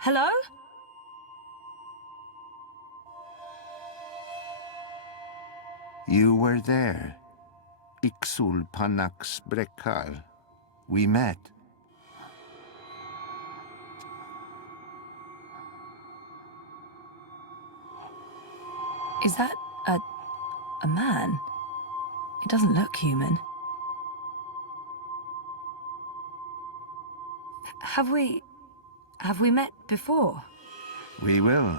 Hello? You were there. Ixul Panax Brekal. We met. Is that a man? He doesn't look human. Have we met before? We will.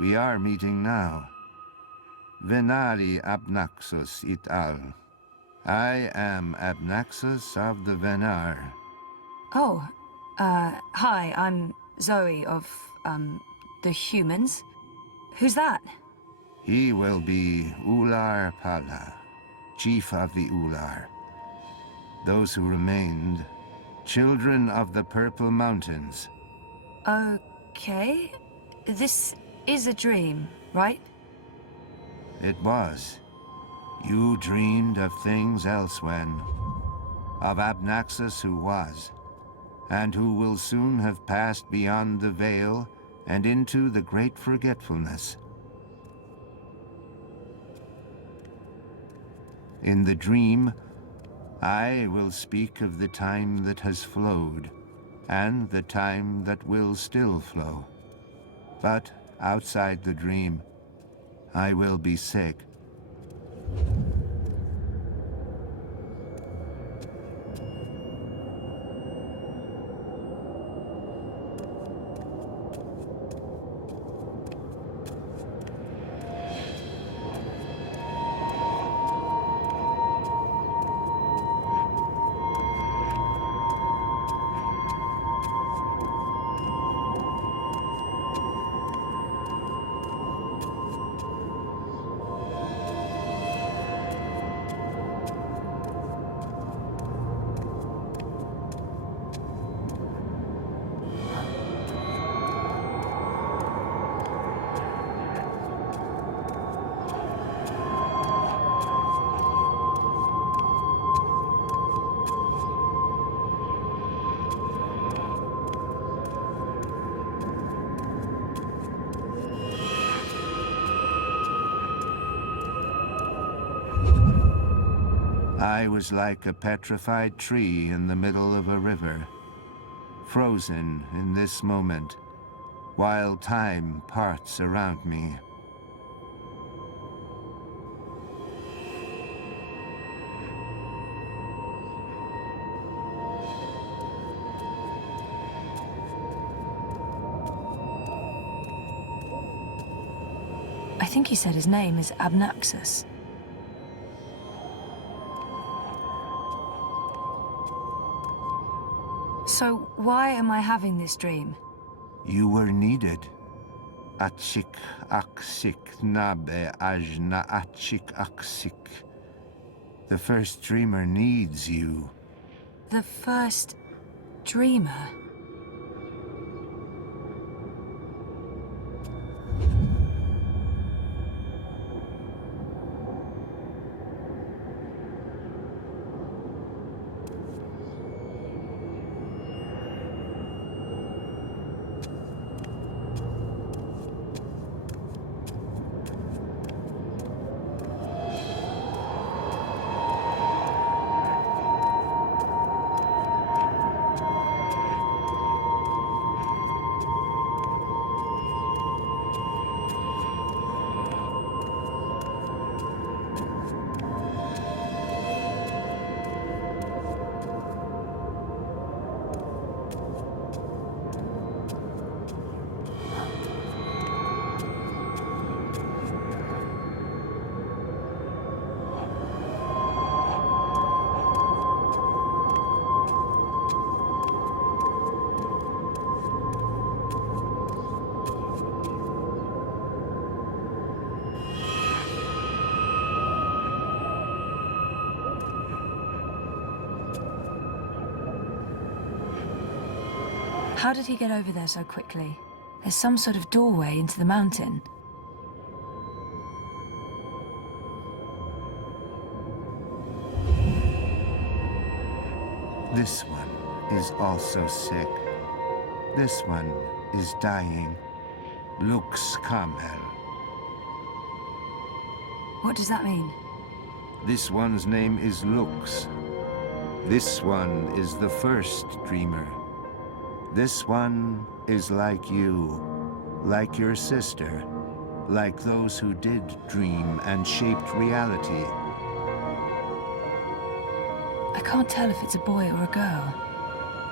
We are meeting now. Venari Abnaxus it al. I am Abnaxus of the Venar. Oh, hi, I'm Zoe of, the humans. Who's that? He will be Ular Pala, chief of the Ular. Those who remained, children of the Purple Mountains. Okay. This is a dream, right? It was. You dreamed of things elsewhen. Of Abnaxus who was, and who will soon have passed beyond the veil and into the great forgetfulness. In the dream, I will speak of the time that has flowed, and the time that will still flow. But outside the dream, I will be sick. I was like a petrified tree in the middle of a river, frozen in this moment, while time parts around me. I think he said his name is Abnaxus. So why am I having this dream? You were needed. Achik aksik nabe ajna achik aksik. The first dreamer needs you. The first dreamer? How did he get over there so quickly? There's some sort of doorway into the mountain. This one is also sick. This one is dying. Lux Kamel. What does that mean? This one's name is Lux. This one is the first dreamer. This one is like you, like your sister, like those who did dream and shaped reality. I can't tell if it's a boy or a girl,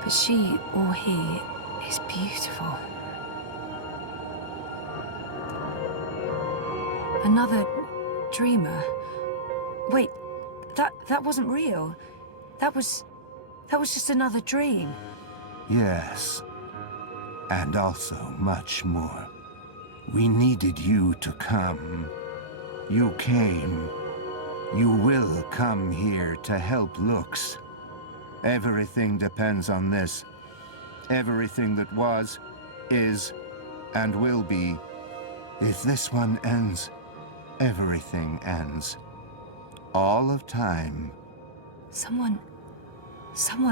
but she or he is beautiful. Another dreamer. Wait, that wasn't real. That was just another dream. Yes, and also much more. We needed you to come. You came. You will come here to help Lux. Everything depends on this. Everything that was, is, and will be. If this one ends, everything ends. All of time. Someone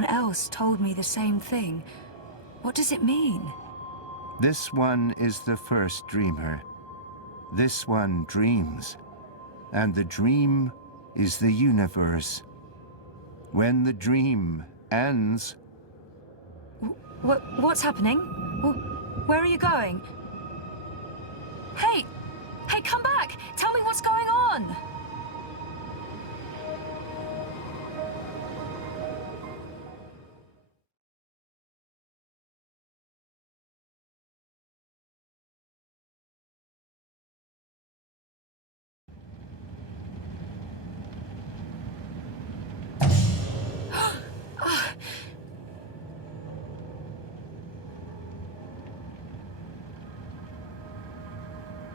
else told me the same thing. What does it mean? This one is the first dreamer. This one dreams. And the dream is the universe. When the dream ends... What's happening? Where are you going? Hey! Hey, come back! Tell me what's going on!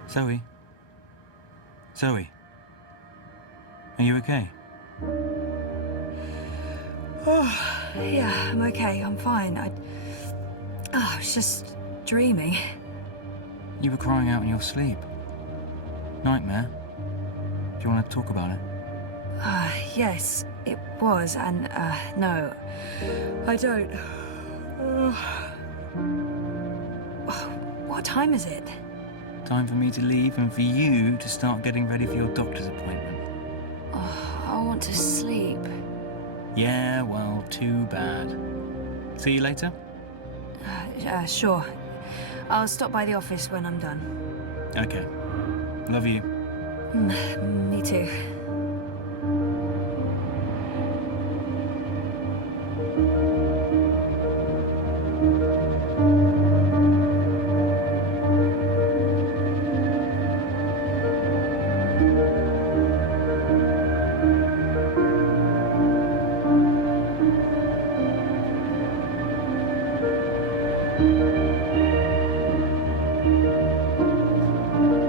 Zoe? Zoe? Are you okay? Oh, yeah, I'm okay. I'm fine. I was just dreaming. You were crying out in your sleep. Nightmare? Do you want to talk about it? Yes, it was, and, no, I don't. What time is it? Time for me to leave and for you to start getting ready for your doctor's appointment. Oh, I want to sleep. Yeah, well, too bad. See you later? Sure. I'll stop by the office when I'm done. Okay. Love you. Me too.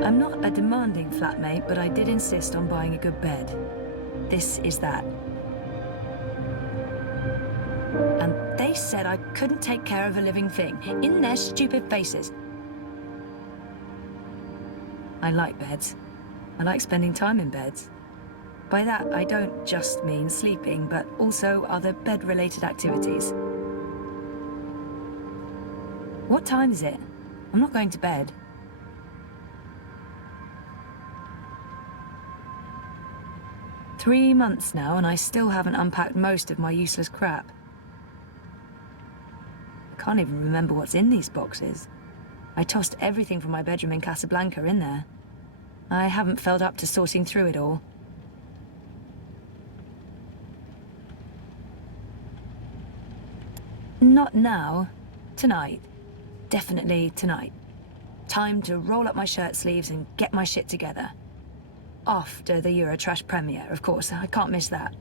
I'm not a demanding flatmate, but I did insist on buying a good bed. This is that. And they said I couldn't take care of a living thing, in their stupid faces. I like beds. I like spending time in beds. By that, I don't just mean sleeping, but also other bed-related activities. What time is it? I'm not going to bed. Three months now, and I still haven't unpacked most of my useless crap. I can't even remember what's in these boxes. I tossed everything from my bedroom in Casablanca in there. I haven't felt up to sorting through it all. Not now. Tonight. Definitely tonight. Time to roll up my shirt sleeves and get my shit together. After the Eurotrash premiere, of course. I can't miss that.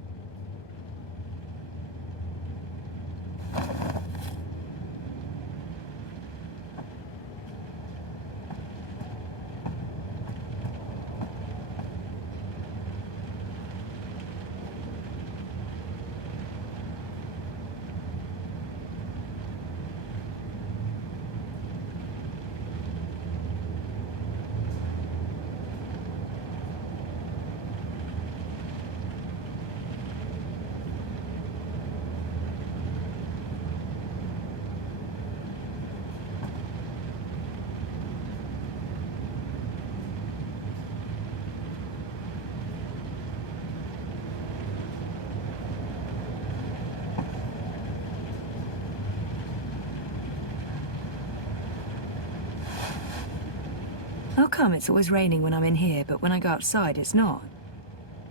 come it's always raining when I'm in here, but when I go outside, it's not?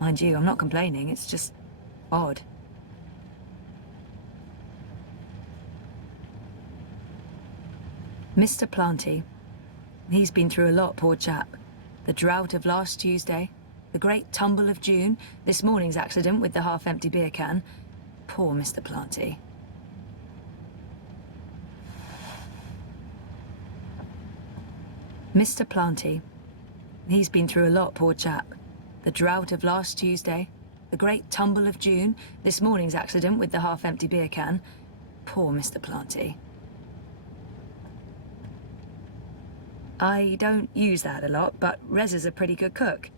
Mind you, I'm not complaining, it's just odd. Mr. Planty. He's been through a lot, poor chap. The drought of last Tuesday, the great tumble of June, this morning's accident with the half-empty beer can. Poor Mr. Planty. Mr. Planty. He's been through a lot, poor chap. The drought of last Tuesday, the great tumble of June, this morning's accident with the half-empty beer can. Poor Mr. Planty. I don't use that a lot, but Rez is a pretty good cook.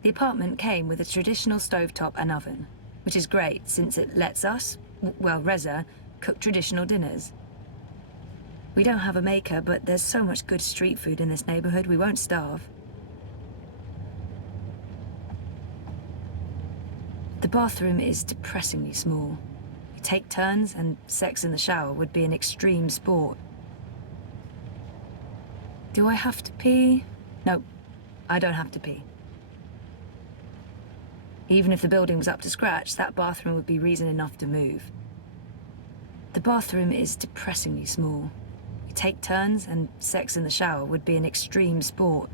The apartment came with a traditional stovetop and oven, which is great since it lets us, well, Reza, cook traditional dinners. We don't have a maker, but there's so much good street food in this neighborhood, we won't starve. The bathroom is depressingly small. We take turns, and sex in the shower would be an extreme sport. Do I have to pee? No, I don't have to pee. Even if the building was up to scratch, that bathroom would be reason enough to move. The bathroom is depressingly small. We take turns, and sex in the shower would be an extreme sport.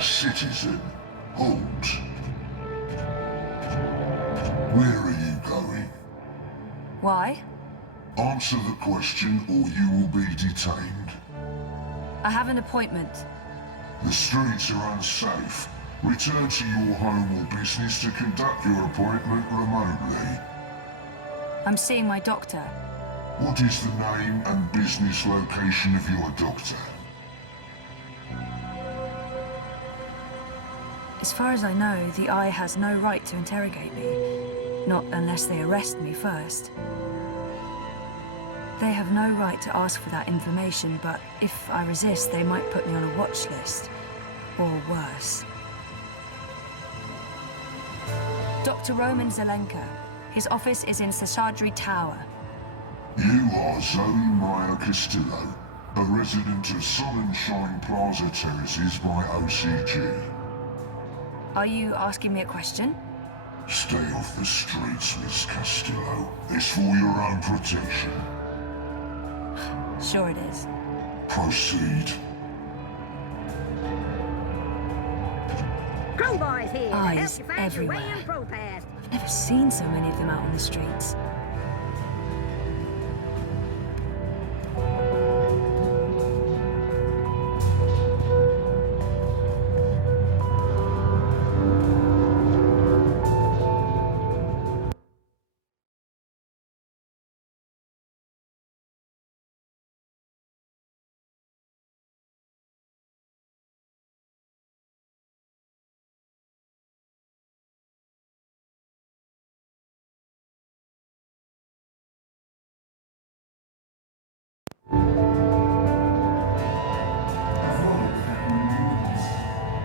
Citizen, hold. Where are you going? Why? Answer the question or you will be detained. I have an appointment. The streets are unsafe. Return to your home or business to conduct your appointment remotely. I'm seeing my doctor. What is the name and business location of your doctor? As far as I know, the Eye has no right to interrogate me. Not unless they arrest me first. They have no right to ask for that information, but if I resist, they might put me on a watch list. Or worse. Dr. Roman Zelenka. His office is in Sashadri Tower. You are Zoe Meyer Castillo, a resident of Sunshine Plaza Terraces by OCG. Are you asking me a question? Stay off the streets, Miss Castillo. It's for your own protection. Sure it is. Proceed. Crowbars here to help Eyes you find your way everywhere. in ProPass. I've never seen so many of them out on the streets.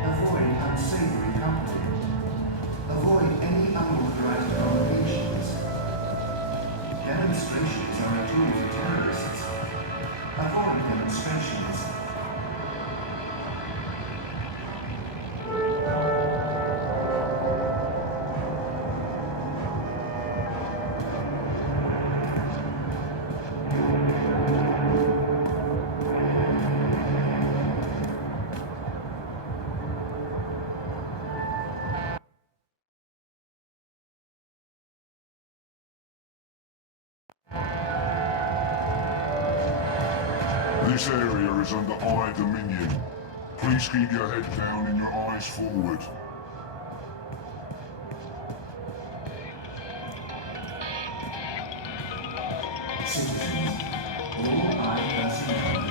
Avoid unsavory company. Avoid any unauthorized combinations. Demonstrations are a tool for terrorists. Avoid demonstrations. This area is under Eye Dominion. Please keep your head down and your eyes forward. Citizen, all I personally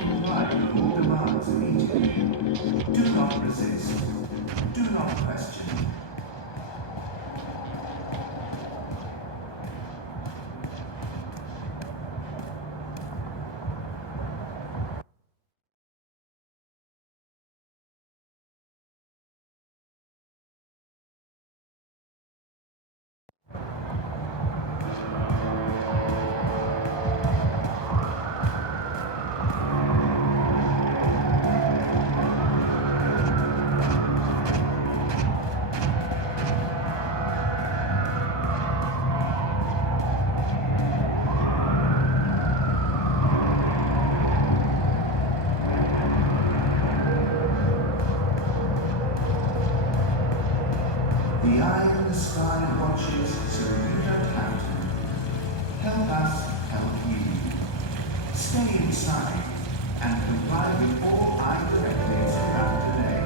comply with all demands immediately. Do not resist. Do not question. The eye in the sky watches so you don't have to. Help us help you. Stay inside and comply with all eye directives throughout the day.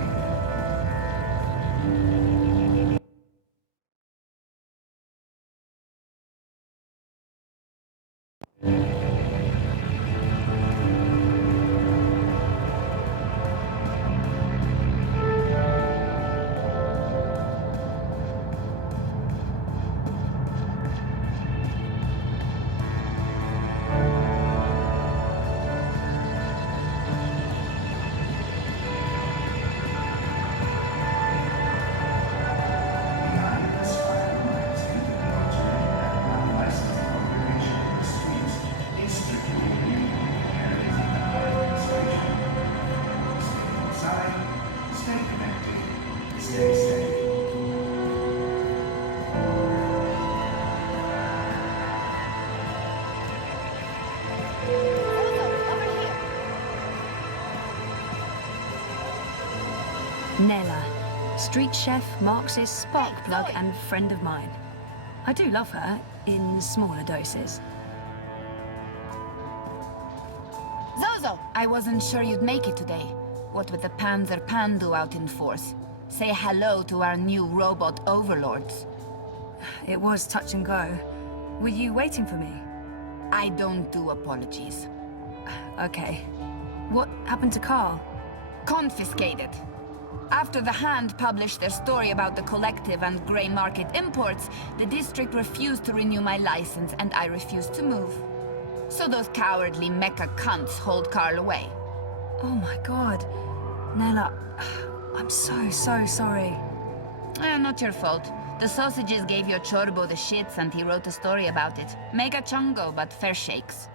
Nella, street chef, Marxist, spark plug, and friend of mine. I do love her, in smaller doses. Zozo! I wasn't sure you'd make it today. What with the Panzer Pandu out in force. Say hello to our new robot overlords. It was touch and go. Were you waiting for me? I don't do apologies. Okay. What happened to Carl? Confiscated. After the Hand published their story about the collective and grey market imports, the district refused to renew my license and I refused to move. So those cowardly mecha cunts hold Carl away. Oh my god. Nella, I'm so sorry. Not your fault. The sausages gave your Chorbo the shits and he wrote a story about it. Mega chungo, but fair shakes.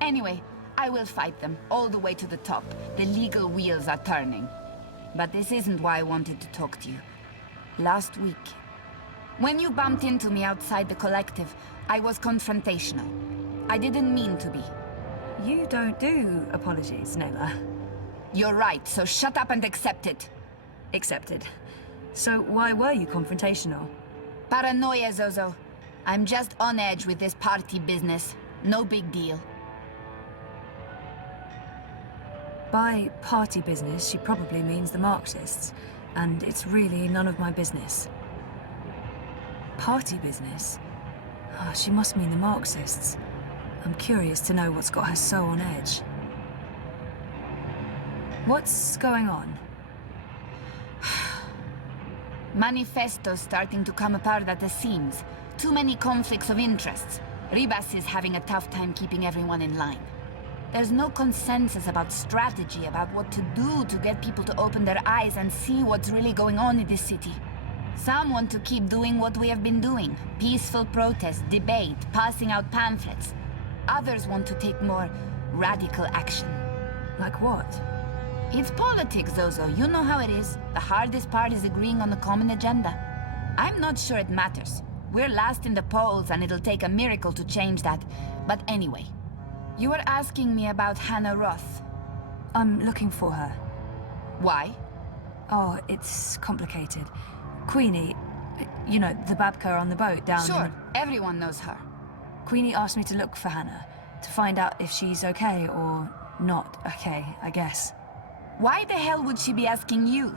Anyway, I will fight them, all the way to the top. The legal wheels are turning. But this isn't why I wanted to talk to you. Last week, when you bumped into me outside the collective, I was confrontational. I didn't mean to be. You don't do apologies, Nella. You're right, so shut up and accept it. Accepted. So why were you confrontational? Paranoia, Zozo. I'm just on edge with this party business. No big deal. By party business, she probably means the Marxists, and it's really none of my business. Party business? Oh, she must mean the Marxists. I'm curious to know what's got her so on edge. What's going on? Manifesto's starting to come apart at the seams. Too many conflicts of interests. Ribas is having a tough time keeping everyone in line. There's no consensus about strategy, about what to do to get people to open their eyes and see what's really going on in this city. Some want to keep doing what we have been doing. Peaceful protest, debate, passing out pamphlets. Others want to take more radical action. Like what? It's politics, Zozo. You know how it is. The hardest part is agreeing on a common agenda. I'm not sure it matters. We're last in the polls and it'll take a miracle to change that. But anyway, you were asking me about Hannah Roth. I'm looking for her. Why? Oh, it's complicated. Queenie, you know, the Babka on the boat down... Sure, everyone knows her. Queenie asked me to look for Hannah, to find out if she's okay or not okay, I guess. Why the hell would she be asking you?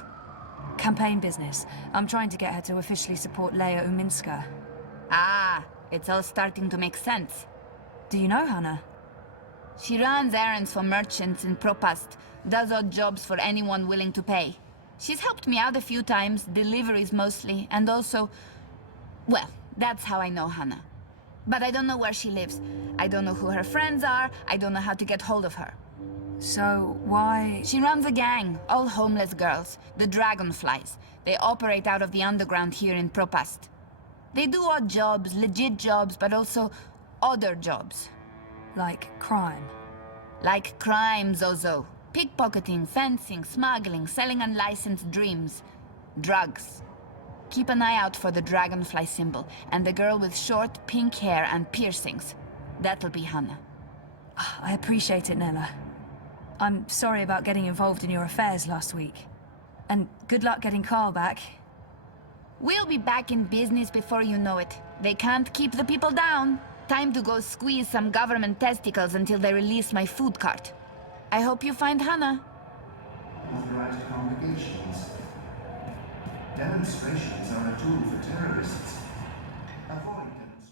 Campaign business. I'm trying to get her to officially support Leia Uminska. Ah, it's all starting to make sense. Do you know Hannah? She runs errands for merchants in Propast, does odd jobs for anyone willing to pay. She's helped me out a few times, deliveries mostly, and also... Well, that's how I know Hannah. But I don't know where she lives. I don't know who her friends are. I don't know how to get hold of her. So, why... She runs a gang, all homeless girls, the Dragonflies. They operate out of the underground here in Propast. They do odd jobs, legit jobs, but also other jobs. like crime? Like crime, Zozo. Pickpocketing, fencing, smuggling, selling unlicensed dreams. Drugs. Keep an eye out for the dragonfly symbol, and the girl with short, pink hair and piercings. That'll be Hannah. I appreciate it, Nella. I'm sorry about getting involved in your affairs last week. And good luck getting Carl back. We'll be back in business before you know it. They can't keep the people down. Time to go squeeze some government testicles until they release my food cart. I hope you find Hannah. Authorized congregations. Demonstrations are a tool for terrorists. Avoid demonstrations.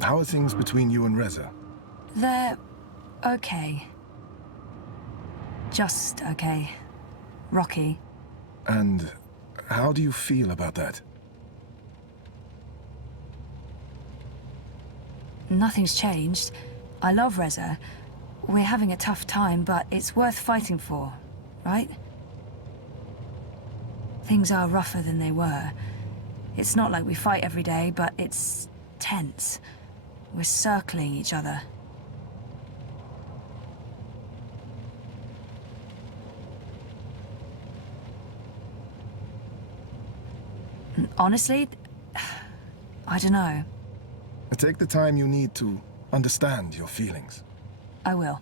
How are things between you and Reza? They're okay. Just okay. Rocky. And how do you feel about that? Nothing's changed. I love Reza. We're having a tough time, but it's worth fighting for, right? Things are rougher than they were. It's not like we fight every day, but it's tense. We're circling each other. Honestly, I don't know. Take the time you need to understand your feelings. I will.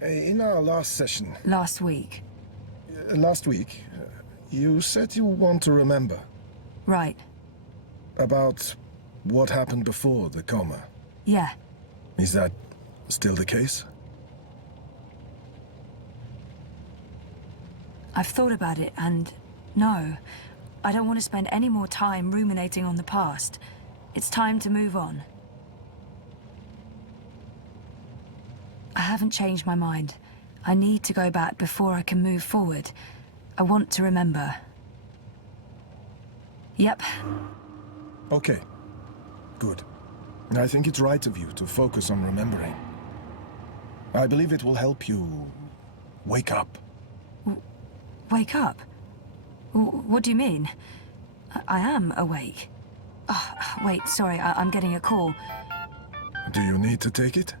In our last session, Last week. You said you want to remember Right. about what happened before the coma. Yeah. Is that still the case? I've thought about it, and no. I don't want to spend any more time ruminating on the past. It's time to move on. I haven't changed my mind. I need to go back before I can move forward. I want to remember. Yep. Okay. Good. I think it's right of you to focus on remembering. I believe it will help you wake up. Wake up? What do you mean? I am awake. Oh, wait, sorry, I'm getting a call. Do you need to take it?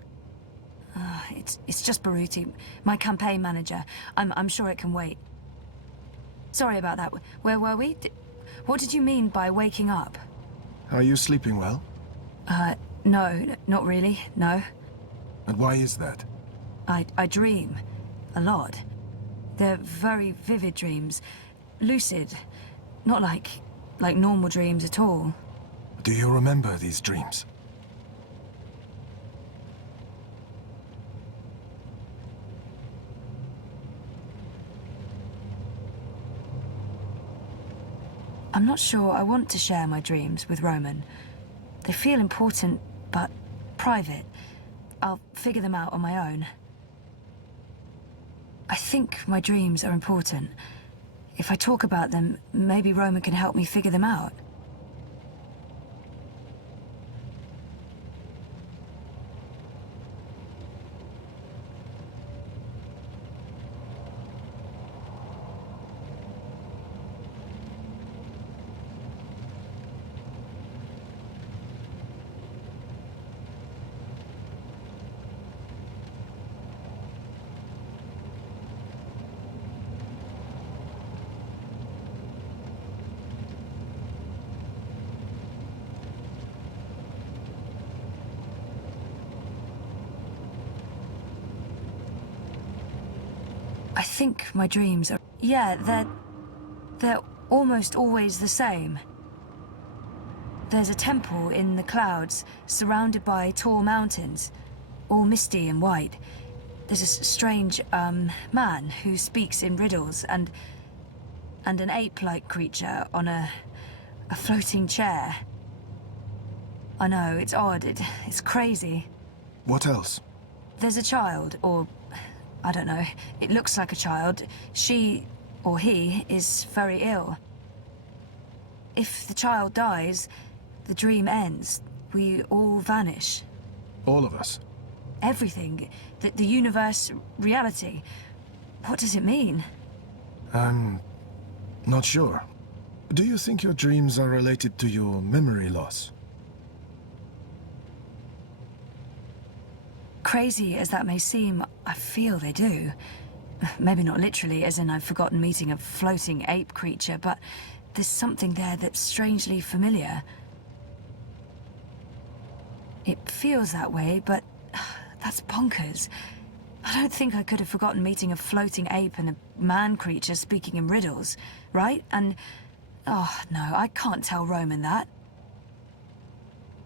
It's just Baruti, my campaign manager. I'm sure it can wait. Sorry about that. Where were we? What did you mean by waking up? Are you sleeping well? No, not really, no. And why is that? I dream. A lot. They're very vivid dreams. Lucid. Not like normal dreams at all. Do you remember these dreams? I'm not sure I want to share my dreams with Roman. They feel important, but private. I'll figure them out on my own. I think my dreams are important. If I talk about them, maybe Roman can help me figure them out. I think my dreams are... Yeah, they're almost always the same. There's a temple in the clouds, surrounded by tall mountains. all misty and white. There's a strange, man who speaks in riddles, and an ape-like creature on a floating chair. I know, it's odd, it's crazy. What else? There's a child, or I don't know, it looks like a child. She, or he, is very ill. If the child dies, the dream ends. We all vanish. All of us? Everything. The universe, reality. What does it mean? I'm not sure. Do you think your dreams are related to your memory loss? Crazy as that may seem, I feel they do. Maybe not literally, as in I've forgotten meeting a floating ape creature, but there's something there that's strangely familiar. It feels that way, but that's bonkers. I don't think I could have forgotten meeting a floating ape and a man creature speaking in riddles, right? And, oh, no, I can't tell Roman that.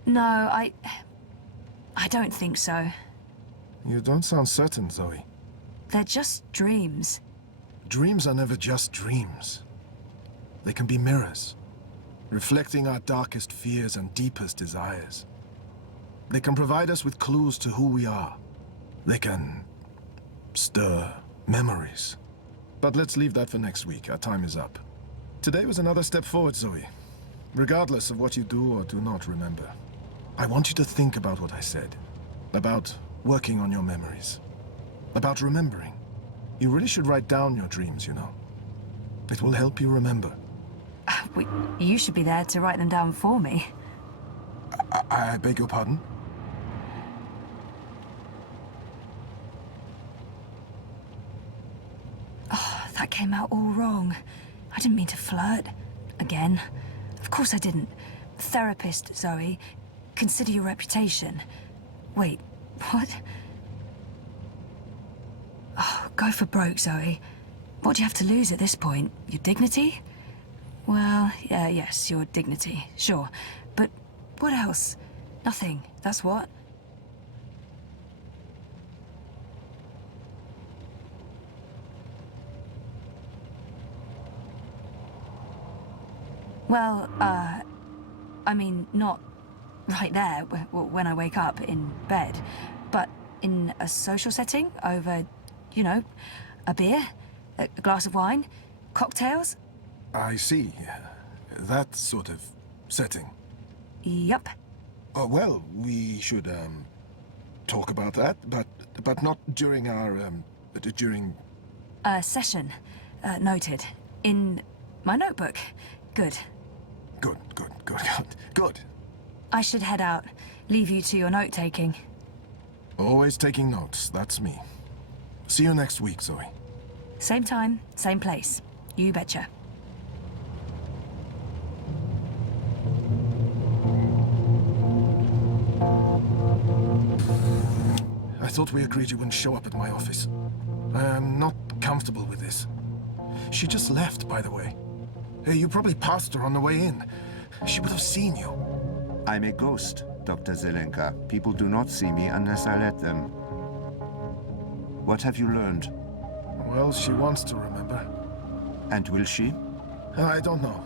No, I don't think so. You don't sound certain, Zoe. They're just dreams. Dreams are never just dreams. They can be mirrors, reflecting our darkest fears and deepest desires. They can provide us with clues to who we are. They can stir memories. But let's leave that for next week. Our time is up. Today was another step forward, Zoe. Regardless of what you do or do not remember. I want you to think about what I said. About working on your memories. About remembering. You really should write down your dreams, you know. It will help you remember. You should be there to write them down for me. I beg your pardon? Oh, that came out all wrong. I didn't mean to flirt. Again. Of course I didn't. Therapist, Zoe. Consider your reputation. Wait, what? Oh, go for broke, Zoe. What do you have to lose at this point? Your dignity? Well, yeah, yes, your dignity, sure. But what else? Nothing, that's what. Well, I mean, not right there, when I wake up in bed, but in a social setting, over, you know, a beer, a glass of wine, cocktails. I see. That sort of setting. Yup. Well, we should, talk about that, but not during our, during... Session. Noted. In my notebook. Good. Good. I should head out. Leave you to your note-taking. Always taking notes, that's me. See you next week, Zoe. Same time, same place. You betcha. I thought we agreed you wouldn't show up at my office. I am not comfortable with this. She just left, by the way. You probably passed her on the way in. She would have seen you. I'm a ghost, Dr. Zelenka. People do not see me unless I let them. What have you learned? Well, she wants to remember. And will she? I don't know.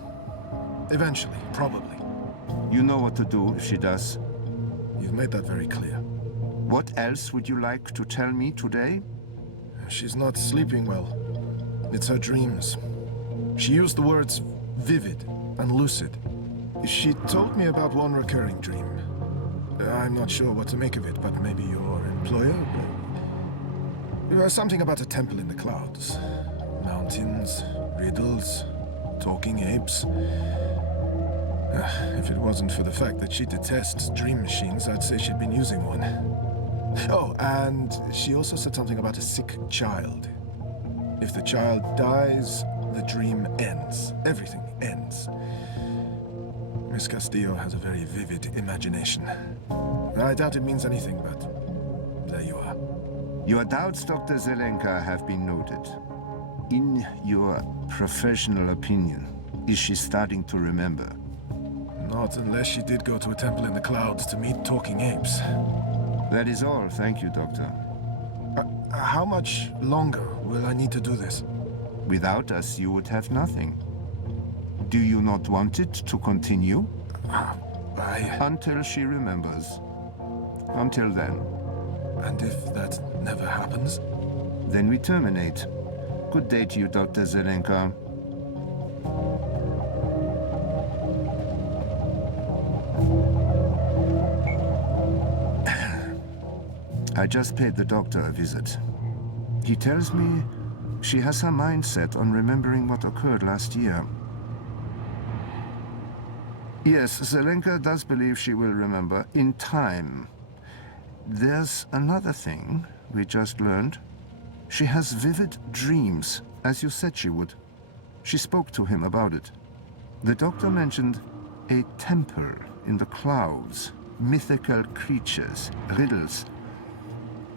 Eventually, probably. You know what to do if she does. You've made that very clear. What else would you like to tell me today? She's not sleeping well. It's her dreams. She used the words vivid and lucid. She told me about one recurring dream. I'm not sure what to make of it, but maybe your employer? Something about a temple in the clouds. Mountains, riddles, talking apes. If it wasn't for the fact that she detests dream machines, I'd say she'd been using one. Oh, and she also said something about a sick child. If the child dies, the dream ends. Everything ends. Miss Castillo has a very vivid imagination. I doubt it means anything, but there you are. Your doubts, Dr. Zelenka, have been noted. In your professional opinion, is she starting to remember? Not unless she did go to a temple in the clouds to meet talking apes. That is all, thank you, Doctor. How much longer will I need to do this? Without us, you would have nothing. Do you not want it to continue? Until she remembers. Until then. And if that never happens? Then we terminate. Good day to you, Dr. Zelenka. I just paid the doctor a visit. He tells me she has her mind set on remembering what occurred last year. Yes, Zelenka does believe she will remember in time. There's another thing we just learned. She has vivid dreams, as you said she would. She spoke to him about it. The doctor mentioned a temple in the clouds, mythical creatures, riddles.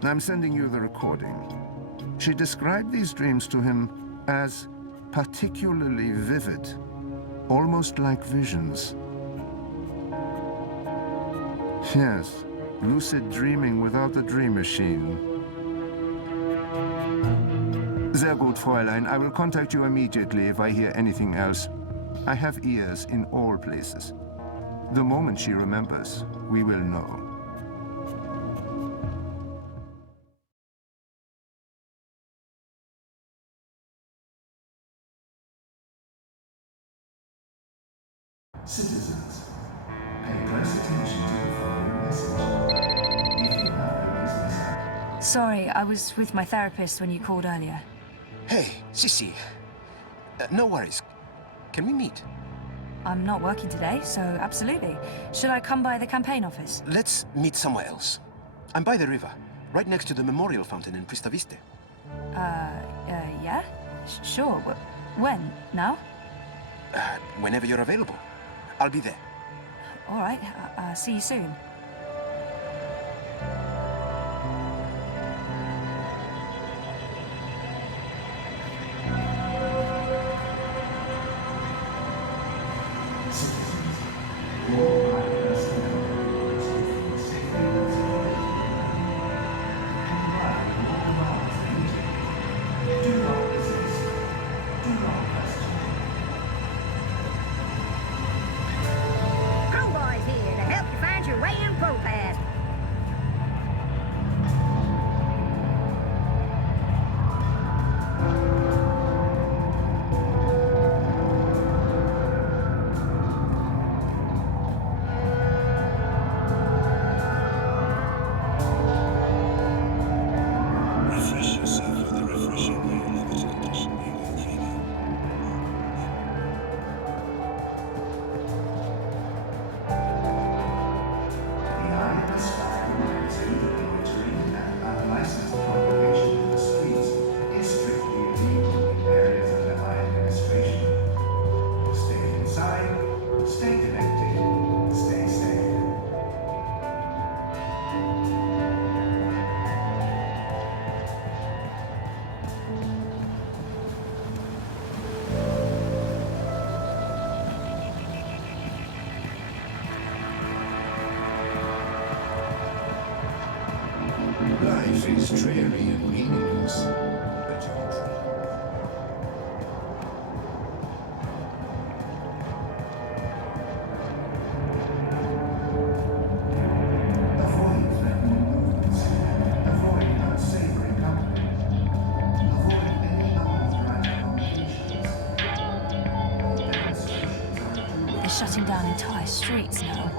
I'm sending you the recording. She described these dreams to him as particularly vivid, almost like visions. Yes, lucid dreaming without a dream machine. Sehr gut, Fräulein. I will contact you immediately if I hear anything else. I have ears in all places. The moment she remembers, we will know. Citizens, pay close attention to the following message. If you have a business Sorry, I was with my therapist when you called earlier. Hey, Sissy. No worries. Can we meet? I'm not working today, so absolutely. Should I come by the campaign office? Let's meet somewhere else. I'm by the river, right next to the memorial fountain in Pristaviste. Yeah? Sure. When? Now? Whenever you're available. I'll be there. All right. See you soon. Crowboys here to help you find your way in ProPass. refresh yourself with the refreshing new limited edition Kniga. The eye of the sky reminds you that the littering and unlicensed propagation in the streets is strictly illegal in areas under my administration. Stay inside, stay connected, stay safe. Life is dreary and meaningless, but you're avoid threatening movements, avoid unsavory company, avoid any unauthorized locations. Demonstrations are They're shutting down entire streets now.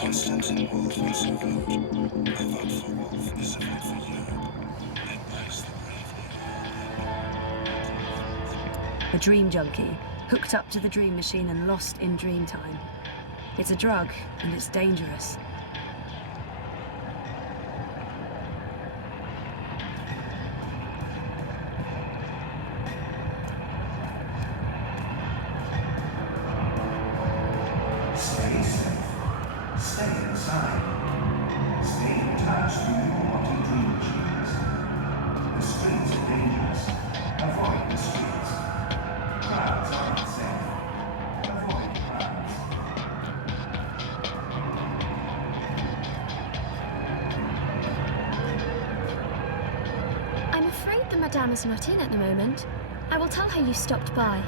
Constantine movements of note. The vote for Wolf is a vote for Europe. Advise the brave. A dream junkie, hooked up to the dream machine and lost in dream time. It's a drug, and it's dangerous. Stay safe. Stay inside. Stay in touch with your wanting dream machines. The streets are dangerous. Avoid the streets. Crowds aren't safe. Madame is not in at the moment. I will tell her you stopped by.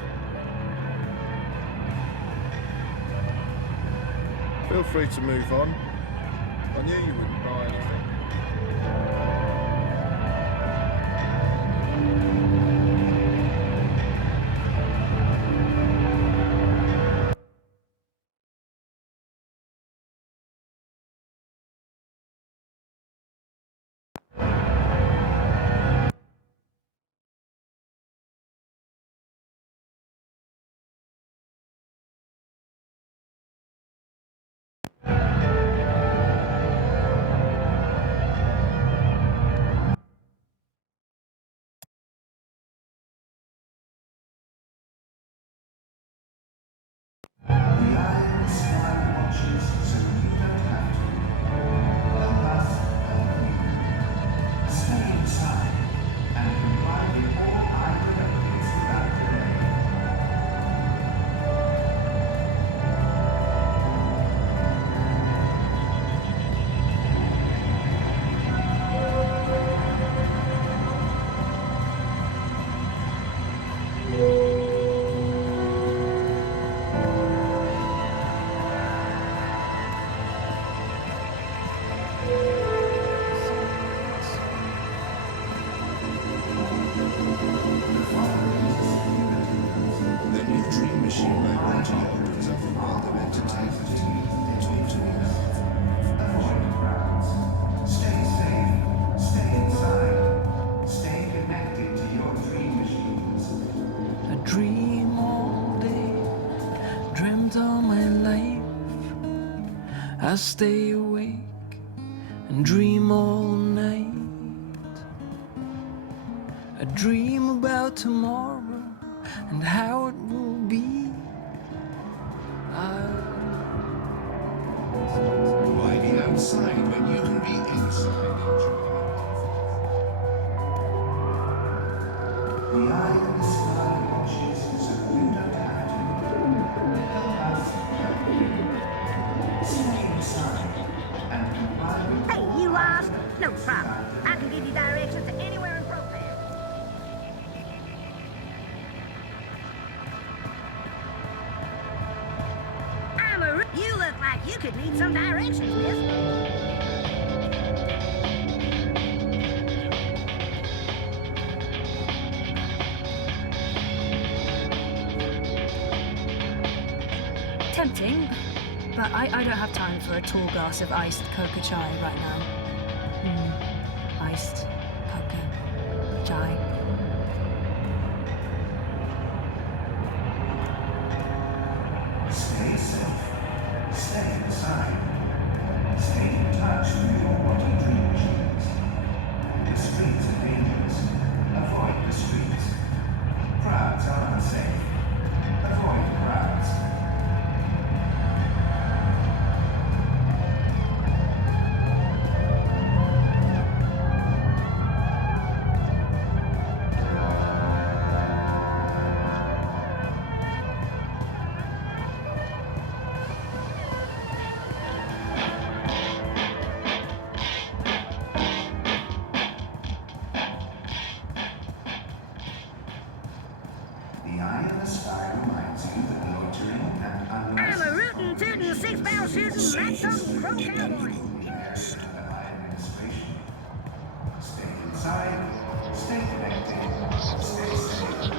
Feel free to move on. I knew you wouldn't buy anything. The eye in the sky watches, so you don't have to. Help us help you. Stay inside and comply with all eye directives without delay. The new dream machine I brought you opens up a world of entertainment. Talk to me now. Avoid crowds. Stay safe. Stay inside. Stay connected to your dream machines. I dream all day, dreamt all my life. I stay awake and dream all night. I dream about tomorrow and how it will be. Why be outside when you can be inside enjoying? The eye in the sky watches, so you don't have to. Help us help you. Stay inside and comply with Hey, you lost? No problem. I can give you directions to anywhere in Propane. You look like you could need some directions, miss. Tempting, but I don't have time for a tall glass of iced coca chai right now. Iced coca chai. stay safe. Stay inside. Stay in touch with your body dream machines. The streets are dangerous. Avoid the streets. Crowds are unsafe. Avoid crowds. The eye in the sky reminds you that loitering and I'm a rootin', tootin', six-barrel shootin', rat-tongue crow cowboy. administration. Stay inside, stay connected, stay safe.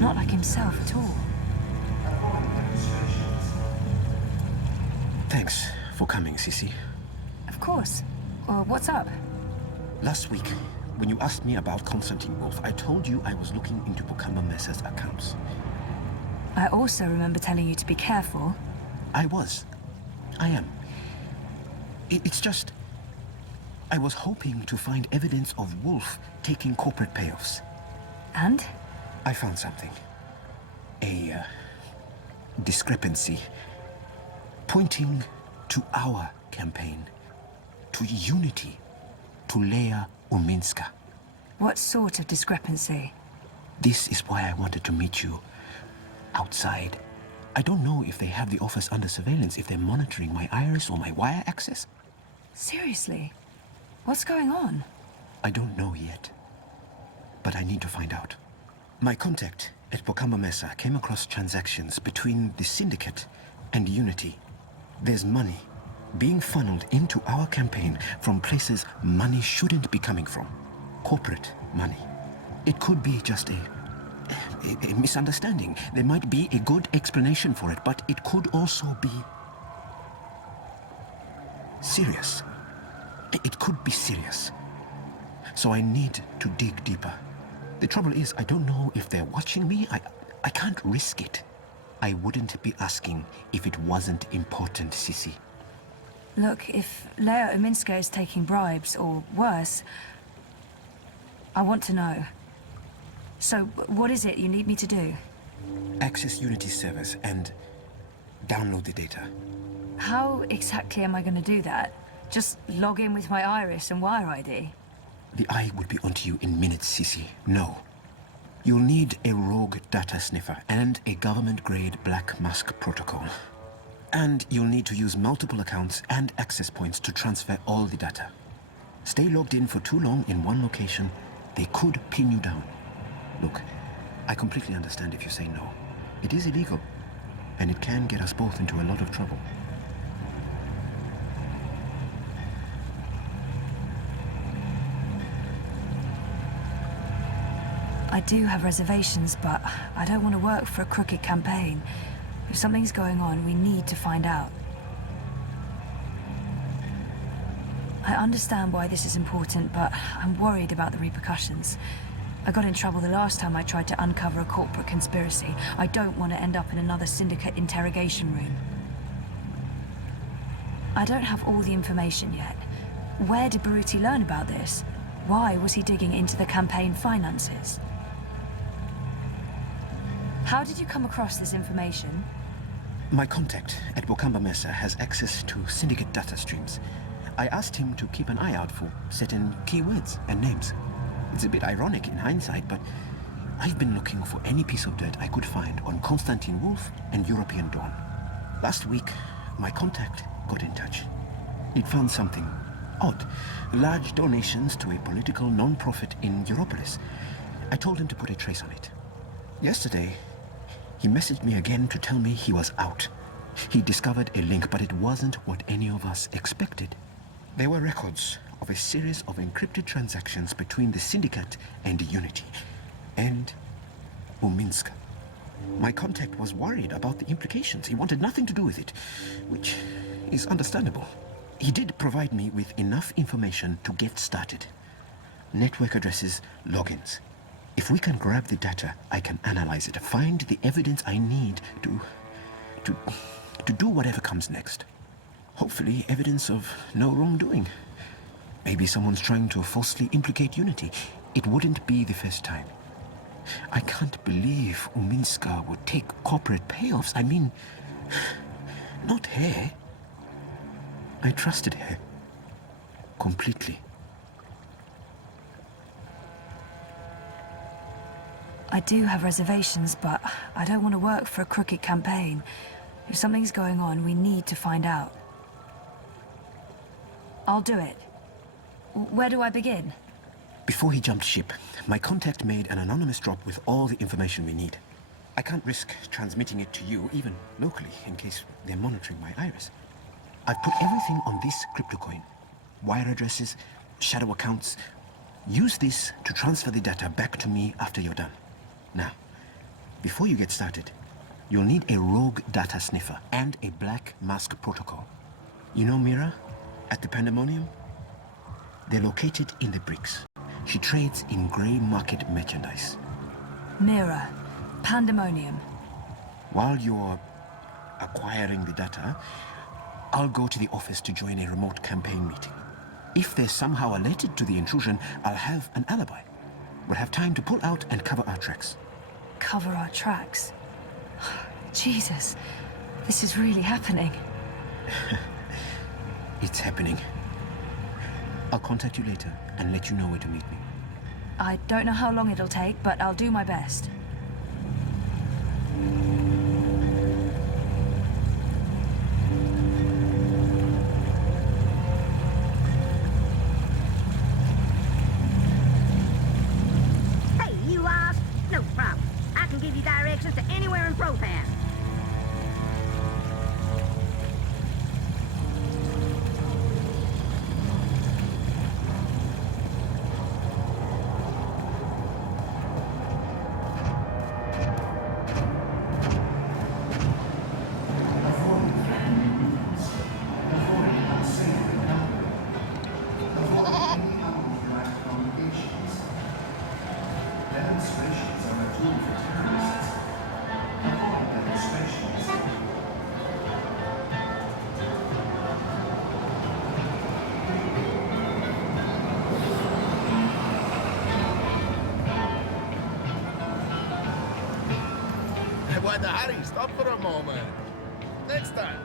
Not like himself at all. Thanks for coming, Sissy. Of course. What's up? Last week, when you asked me about Constantine Wolf, I told you I was looking into Bukama Mesa's accounts. I also remember telling you to be careful. I was. I am. It's just... I was hoping to find evidence of Wolf taking corporate payoffs. And? I found something. A discrepancy pointing to our campaign, to unity, to Leia Uminska. What sort of discrepancy? This is why I wanted to meet you outside. I don't know if they have the office under surveillance, if they're monitoring my iris or my wire access. Seriously? What's going on? I don't know yet, but I need to find out. My contact at Bukama Mesa came across transactions between the Syndicate and Unity. There's money being funneled into our campaign from places money shouldn't be coming from. Corporate money. It could be just a misunderstanding. There might be a good explanation for it, but it could also be serious. It could be serious. So I need to dig deeper. The trouble is, I don't know if they're watching me. I can't risk it. I wouldn't be asking if it wasn't important, Sissy. Look, if Leia Uminska is taking bribes, or worse, I want to know. So, what is it you need me to do? Access Unity servers and download the data. How exactly am I going to do that? Just log in with my iris and wire ID? The eye would be onto you in minutes, Sissy. No. You'll need a rogue data sniffer and a government-grade black mask protocol. And you'll need to use multiple accounts and access points to transfer all the data. Stay logged in for too long in one location, they could pin you down. Look, I completely understand if you say no. It is illegal, and it can get us both into a lot of trouble. I do have reservations, but I don't want to work for a crooked campaign. If something's going on, we need to find out. I understand why this is important, but I'm worried about the repercussions. I got in trouble the last time I tried to uncover a corporate conspiracy. I don't want to end up in another syndicate interrogation room. I don't have all the information yet. Where did Baruti learn about this? Why was he digging into the campaign finances? How did you come across this information? My contact at Bukama Mesa has access to syndicate data streams. I asked him to keep an eye out for certain keywords and names. It's a bit ironic in hindsight, but I've been looking for any piece of dirt I could find on Constantine Wolf and European Dawn. Last week, my contact got in touch. He'd found something odd. Large donations to a political non-profit in Europolis. I told him to put a trace on it. Yesterday, he messaged me again to tell me he was out. He discovered a link, but it wasn't what any of us expected. There were records of a series of encrypted transactions between the Syndicate and Unity, and Uminska. My contact was worried about the implications. He wanted nothing to do with it, which is understandable. He did provide me with enough information to get started. Network addresses, logins. If we can grab the data, I can analyze it, find the evidence I need to do whatever comes next. Hopefully, evidence of no wrongdoing. Maybe someone's trying to falsely implicate Unity. It wouldn't be the first time. I can't believe Uminska would take corporate payoffs. I mean, not her. I trusted her. Completely. I do have reservations, but I don't want to work for a crooked campaign. If something's going on, we need to find out. I'll do it. Where do I begin? Before he jumped ship, my contact made an anonymous drop with all the information we need. I can't risk transmitting it to you, even locally, in case they're monitoring my iris. I've put everything on this crypto coin. Wire addresses, shadow accounts. Use this to transfer the data back to me after you're done. Now, before you get started, you'll need a rogue data sniffer and a black mask protocol. You know Mira? At the Pandemonium? They're located in the bricks. She trades in grey market merchandise. Mira. Pandemonium. While you're acquiring the data, I'll go to the office to join a remote campaign meeting. If they're somehow alerted to the intrusion, I'll have an alibi. We'll have time to pull out and cover our tracks. Cover our tracks? Jesus, this is really happening. It's happening. I'll contact you later and let you know where to meet me. I don't know how long it'll take, but I'll do my best. Hey, you lost? No problem. I can give you directions to anywhere in Propan. Why the hurry? Stop for a moment. Next time.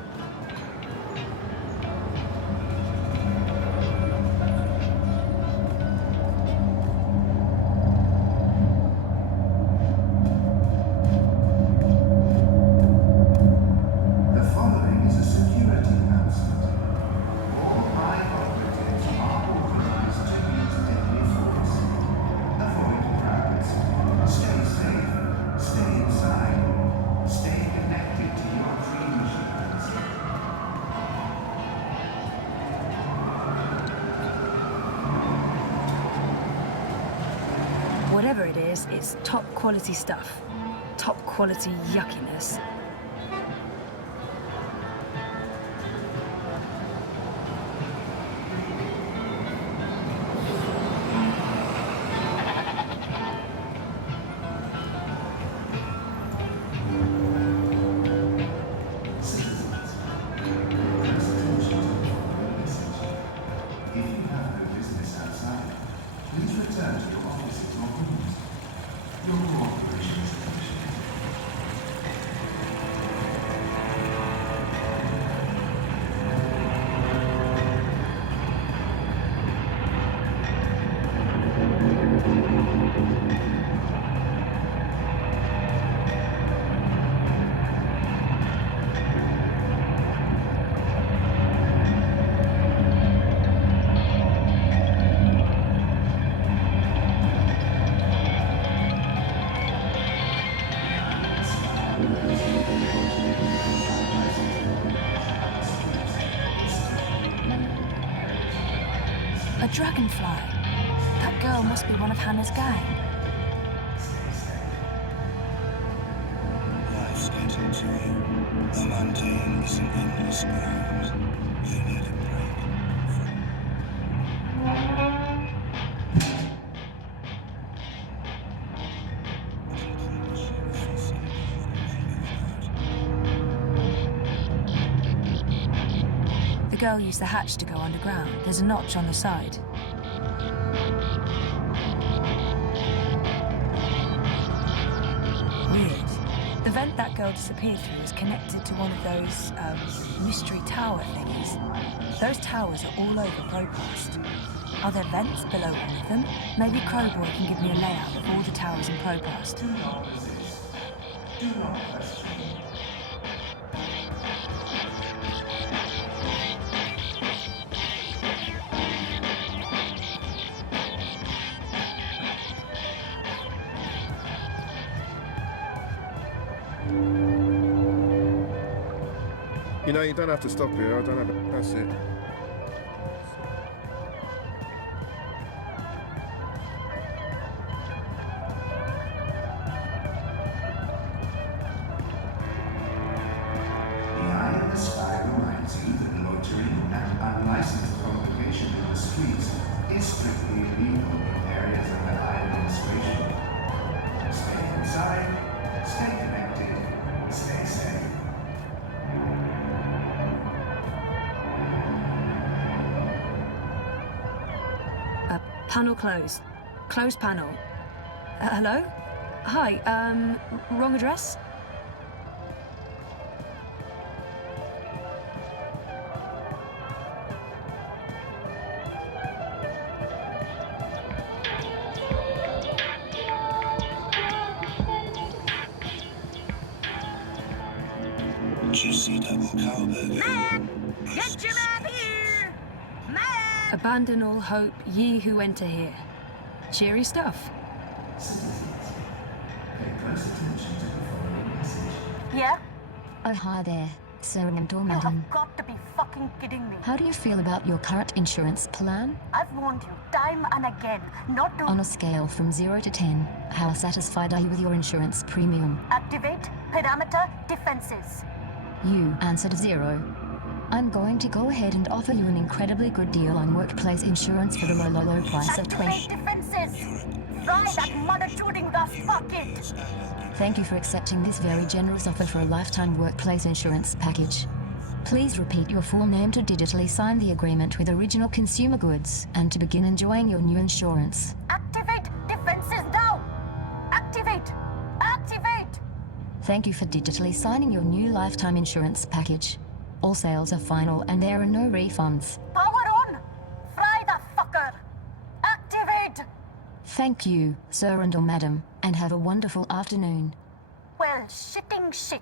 The following is a security announcement. All mine operatives are authorized to use deadly force. Avoid crowds. Stay safe. Stay inside. Stay connected to your dream machines. Whatever it is, it's top quality stuff. Top quality yuckiness. Citizens, press attention to the following message. If you have no business outside, please return to your offices or homes. Your cooperation is appreciated. A dragonfly. That girl must be one of Hannah's gang. Life's getting to you. The mundane is an endless grind. You need a break. The girl used the hatch to go underground. There's a notch on the side. Weird. The vent that girl disappeared through is connected to one of those, mystery tower thingies. Those towers are all over Propast. Are there vents below one of them? Maybe Crowboy can give me a layout of all the towers in Propast. Do not resist. Do not question. You know, you don't have to stop here. I don't have. That's it. The eye in the sky reminds you that loitering and unlicensed Panel closed. Closed panel. Hello? Hi, wrong address? Juicy double cowburger. Man! Get your map here! Man! Abandon all hope, ye who enter here. Cheery stuff. Yeah? Oh, hi there, sir and or madam. You've got to be fucking kidding me. How do you feel about your current insurance plan? I've warned you time and again not to On a scale from 0 to 10, how satisfied are you with your insurance premium? activate parameter defenses. You answered 0. I'm going to go ahead and offer you an incredibly good deal on workplace insurance for the low price of 20. Activate defenses. Fry that mother-tooting dust bucket. Thank you for accepting this very generous offer for a lifetime workplace insurance package. Please repeat your full name to digitally sign the agreement with Original Consumer Goods and to begin enjoying your new insurance. Activate defenses now. Activate. Activate. Thank you for digitally signing your new lifetime insurance package. All sales are final and there are no refunds. Power on. Fry the fucker. Activate. Thank you, sir and or madam, and have a wonderful afternoon. Well, shitting shit.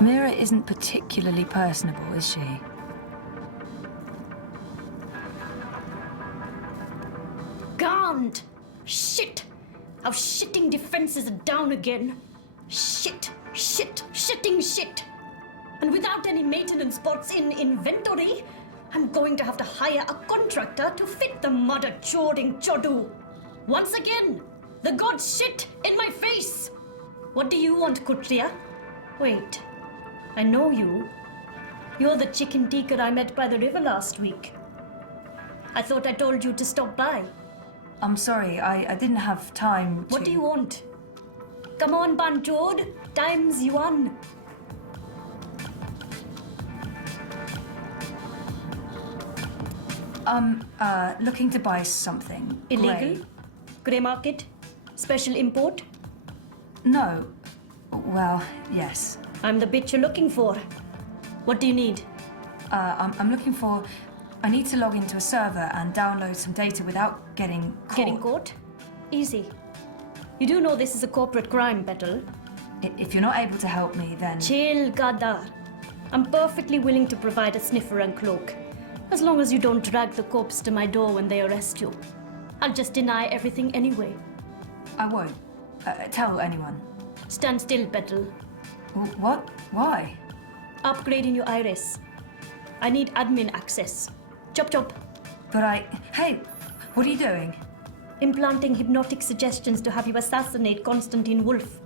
Mira isn't particularly personable, is she? Can't! Shit! Our shitting defenses are down again. Shit, shit, shitting shit. And without any maintenance bots in inventory, I'm going to have to hire a contractor to fit the mother-choring chodu. Once again, the gods shit in my face. What do you want, Kutria? Wait, I know you. You're the chicken tikka I met by the river last week. I thought I told you to stop by. I'm sorry, I didn't have time to... What do you want? Come on, Banjod. Time's yuan. Looking to buy something. Illegal? Grey market? Special import? No. Well, yes. I'm the bitch you're looking for. What do you need? I'm looking for... I need to log into a server and download some data without getting caught. Getting caught? Easy. You do know this is a corporate crime, Petal. If you're not able to help me, then... Chill, Gadar. I'm perfectly willing to provide a sniffer and cloak, as long as you don't drag the corpse to my door when they arrest you. I'll just deny everything anyway. I won't. Tell anyone. Stand still, Petal. What? Why? Upgrading your iris. I need admin access. Chop chop. But Hey, what are you doing? Implanting hypnotic suggestions to have you assassinate Constantine Wolf.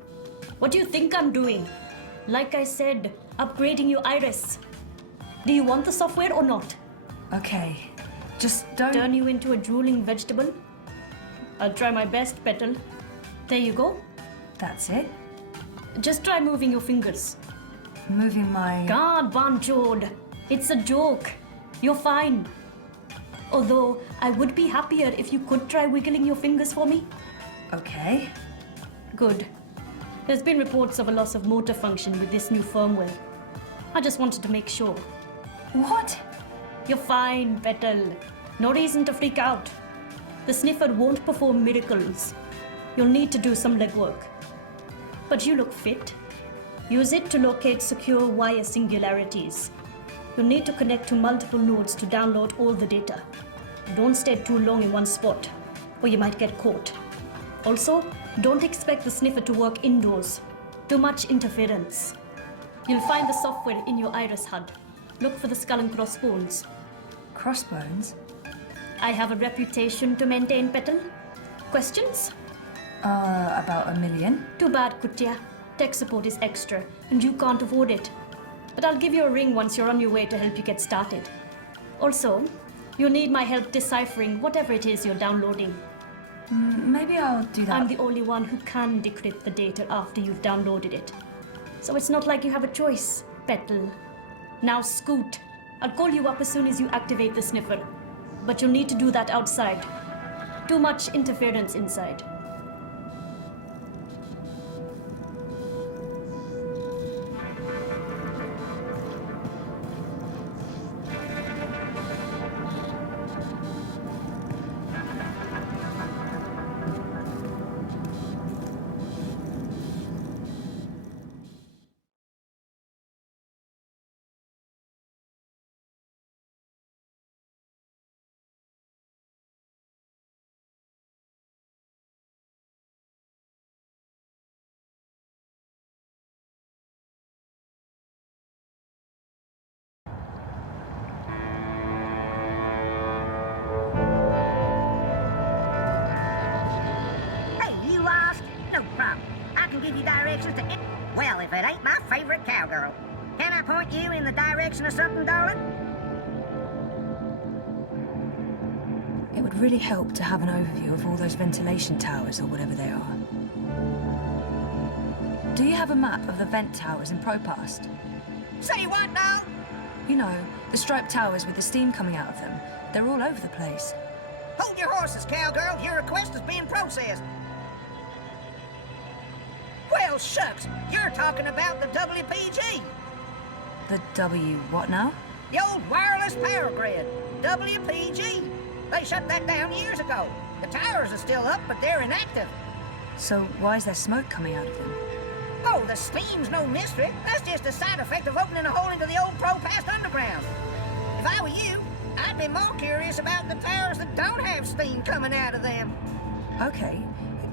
What do you think I'm doing? Like I said, upgrading your iris. Do you want the software or not? Okay. Just don't... Turn you into a drooling vegetable? I'll try my best, Petal. There you go. That's it? Just try moving your fingers. Moving my... God, Banjod. It's a joke. You're fine. Although, I would be happier if you could try wiggling your fingers for me. Okay. Good. There's been reports of a loss of motor function with this new firmware. I just wanted to make sure. What? You're fine, Petal. No reason to freak out. The sniffer won't perform miracles. You'll need to do some legwork. But you look fit. Use it to locate secure wire singularities. You'll need to connect to multiple nodes to download all the data. Don't stay too long in one spot, or you might get caught. Also, don't expect the sniffer to work indoors. Too much interference. You'll find the software in your Iris HUD. Look for the skull and crossbones. Crossbones? I have a reputation to maintain, Petal. Questions? About 1 million. Too bad, Kutya. Tech support is extra, and you can't afford it. But I'll give you a ring once you're on your way to help you get started. Also, you'll need my help deciphering whatever it is you're downloading. Maybe I'll do that. I'm the only one who can decrypt the data after you've downloaded it. So it's not like you have a choice, Petal. Now scoot. I'll call you up as soon as you activate the sniffer. But you'll need to do that outside. Too much interference inside. Give you directions to... Well, if it ain't my favorite cowgirl. Can I point you in the direction of something, darling? It would really help to have an overview of all those ventilation towers or whatever they are. Do you have a map of the vent towers in ProPast? Say what now? You know, the striped towers with the steam coming out of them. They're all over the place. Hold your horses, cowgirl. Your request is being processed. Well, shucks, you're talking about the WPG. The W what now? The old wireless power grid, WPG. They shut that down years ago. The towers are still up, but they're inactive. So why is there smoke coming out of them? Oh, the steam's no mystery. That's just a side effect of opening a hole into the old ProPast underground. If I were you, I'd be more curious about the towers that don't have steam coming out of them. Okay.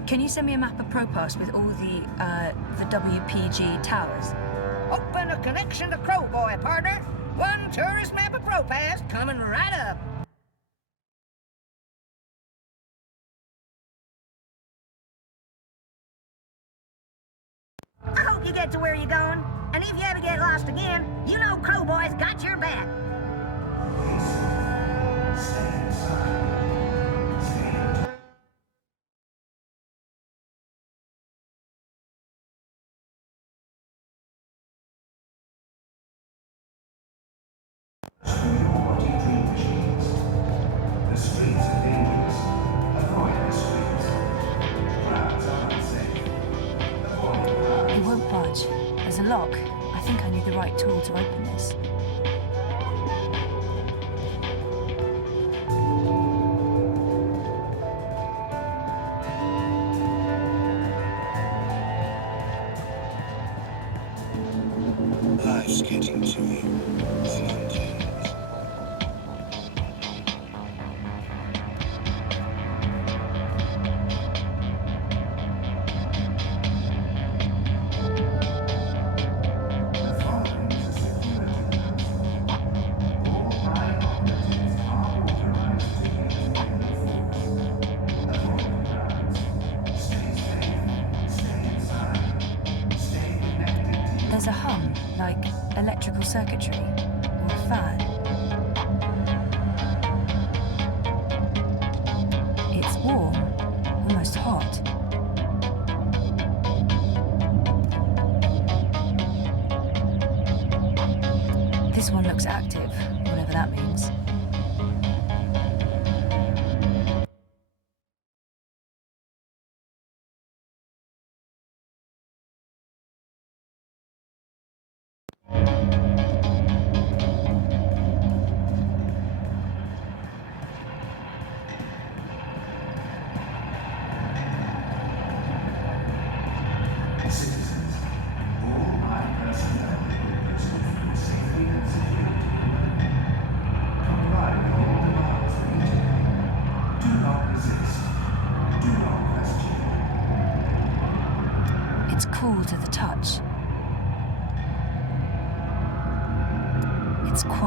Can you send me a map of ProPast with all the WPG towers? Open a connection to Crowboy, partner. One tourist map of ProPast coming right up. I hope you get to where you're going. And if you ever get lost again, you know Crowboy's got your back. Stay inside. There's a lock. I think I need the right tool to open this. Life's getting to me. The mundane. There's a hum, like electrical circuitry, or a fan. It's warm, almost hot. This one looks active, whatever that means. It's cool to the touch. It's quiet.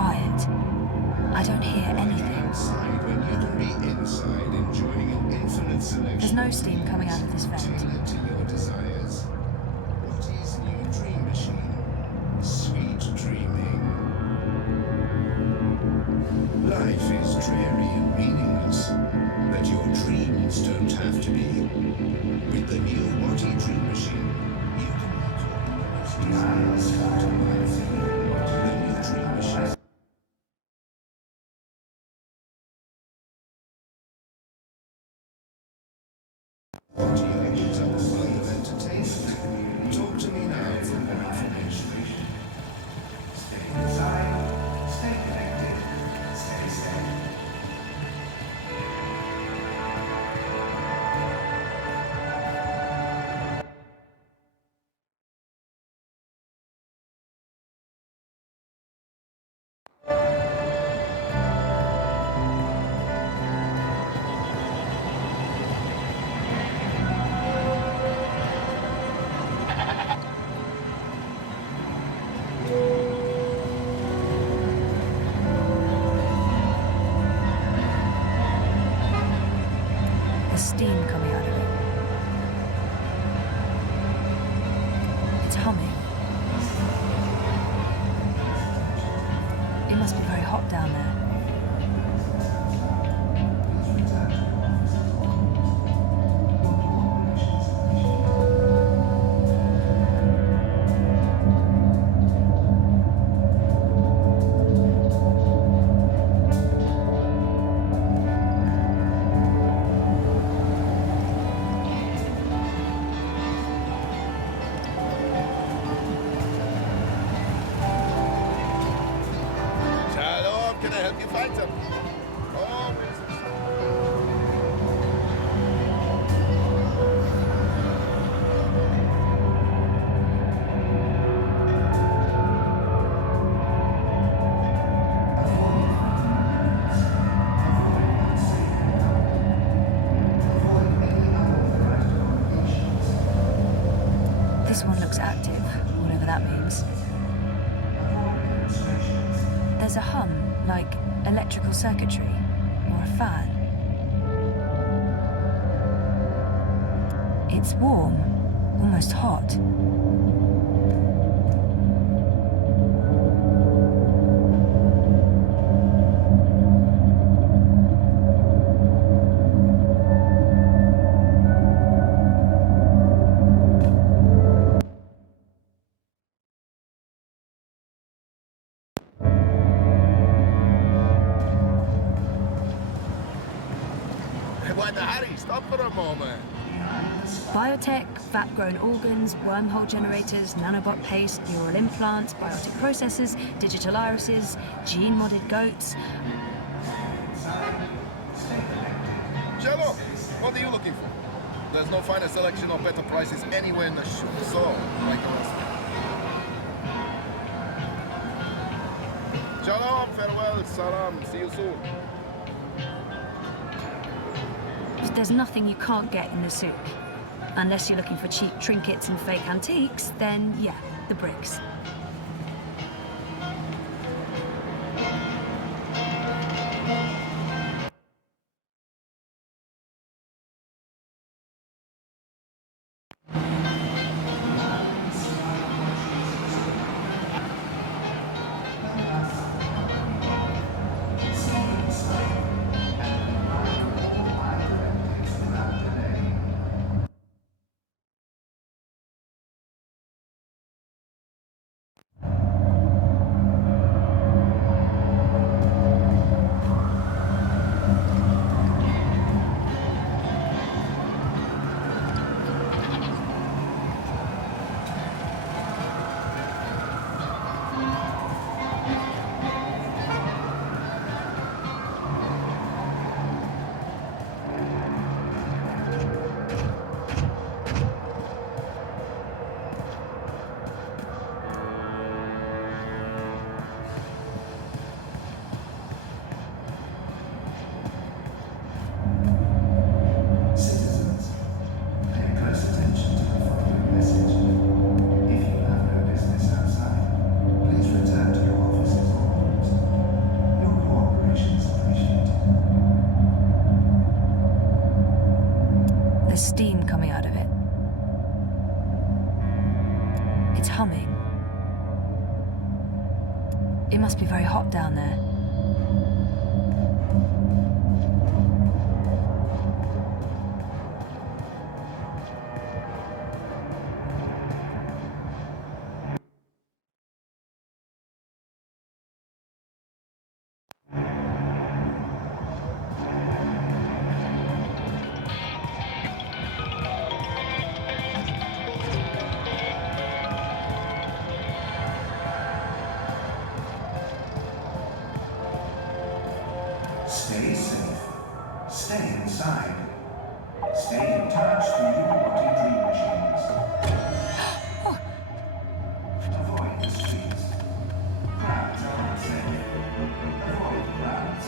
no steam coming out of this vent. Tailored to your desires. What is new dream machine? Sweet dreaming. Life is dreary and meaningless, but your dreams don't have to be. With the new Watty Dream Machine, you can make your dreams come to life. The new Dream Machine. What are your needs of fun of entertainment? Talk to me now for more information. Stay inside, stay connected, stay safe. There's steam coming out of it. It's humming. It must be very hot down there. Shalom, can I help you find some? Oh, This one looks active, whatever that means. There's a hum, like electrical circuitry, or a fan. It's warm, almost hot. why the hurry? Stop for a moment. Biotech, fat-grown organs, wormhole generators, nanobot paste, neural implants, biotic processors, digital irises, gene-modded goats. Jello, what are you looking for? There's no finer selection or better prices anywhere in the shop. So, like the rest. Shalom, farewell, salam, see you soon. There's nothing you can't get in the souk. Unless you're looking for cheap trinkets and fake antiques, then yeah, the bricks. must be very hot down there. Stay safe. Stay inside. Stay in touch through your body dream machines. Avoid the streets. Crowds are unsafe. Avoid crowds.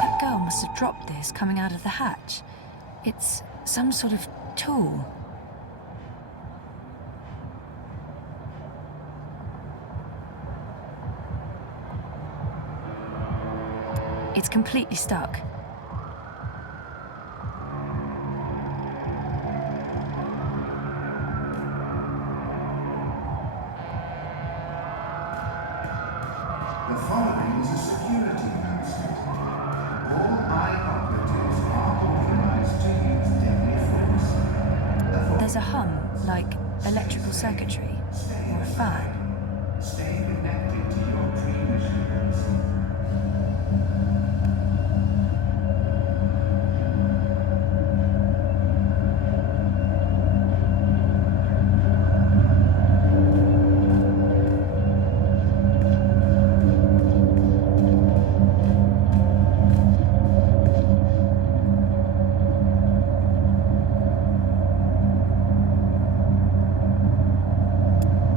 That girl must have dropped this coming out of the hatch. It's some sort of tool. It's completely stuck. The following is a security announcement. All eye operatives are authorized to use deadly force. There's a hum, like electrical circuitry, or a fan. Stay connected to your dream machines.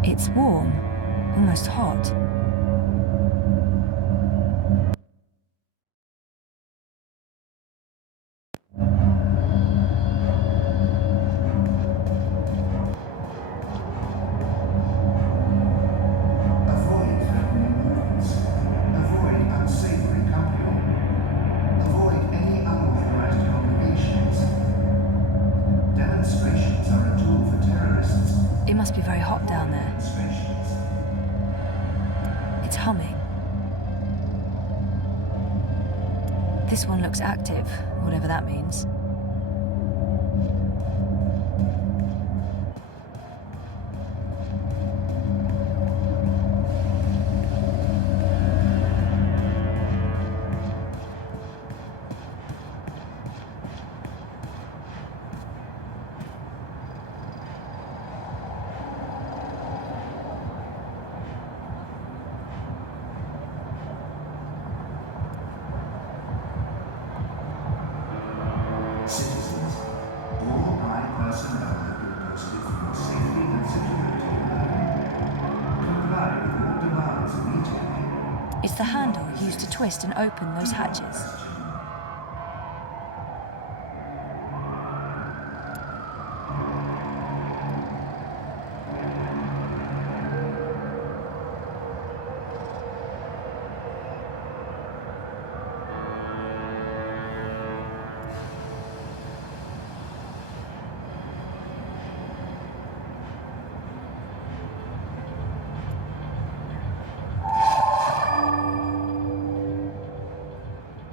It's warm, almost hot. Avoid threatening movements. Avoid unsavory company. Avoid any unauthorized congregations. Demonstrations are a tool for terrorists. It must be very hot down there. It's humming. This one looks active, whatever that means. Citizens, all eye personnel have been posted for your safety and security. Comply with all demands immediately. It's the handle used to twist and open those hatches.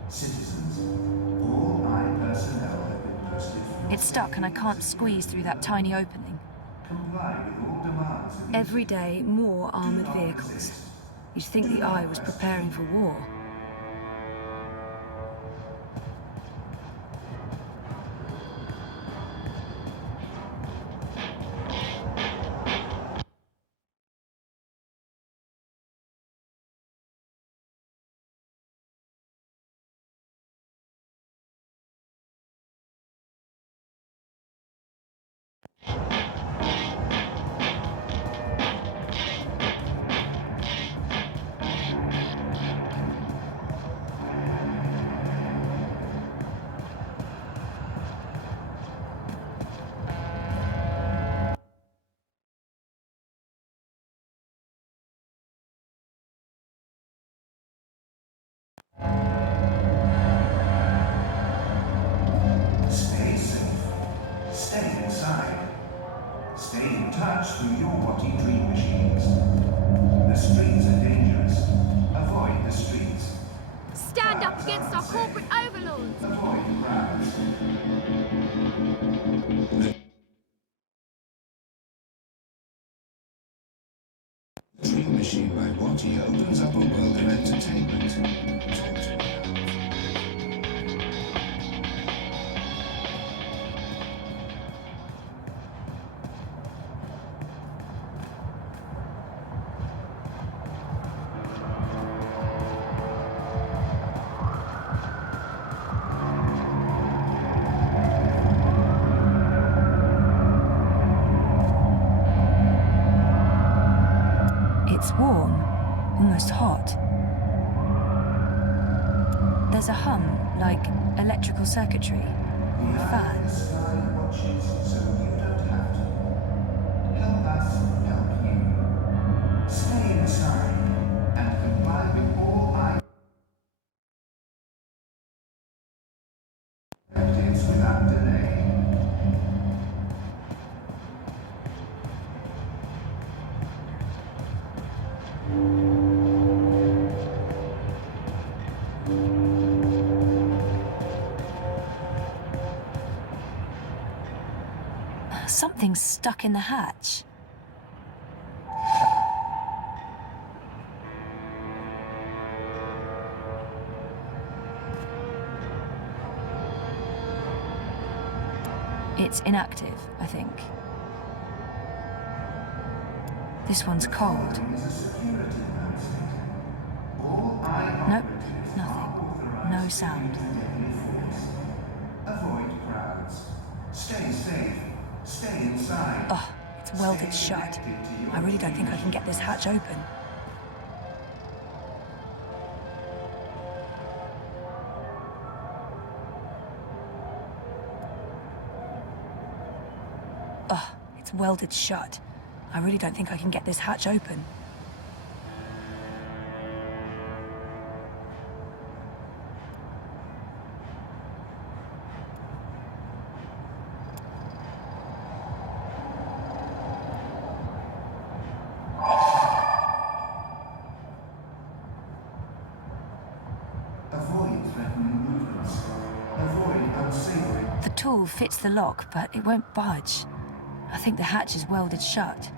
Citizens, all eye personnel have been posted for your It's stuck and I can't squeeze through that tiny opening. comply with all demands immediately. Every day, more armoured vehicles. You'd think the Eye was preparing for war. touch through your watty dream machines. The streets are dangerous. Avoid the streets. Stand up against our corporate overlords! Avoid crowds. The Dream Machine by Watty opens up a world of entertainment. Talk to me. It's warm, almost hot. There's a hum, like electrical circuitry, or a fan. Sky watches, so you don't have to. Help us help you. Stay inside and comply with all directives without delay. Something's stuck in the hatch. It's inactive, I think. This one's cold. Nope, nothing. No sound. Avoid crowds. Stay safe. Stay inside. Oh, it's welded shut. I really don't think I can get this hatch open. Oh, it's welded shut. I really don't think I can get this hatch open. Avoid threatening movements. Avoid unsavory. The tool fits the lock, but it won't budge. I think the hatch is welded shut.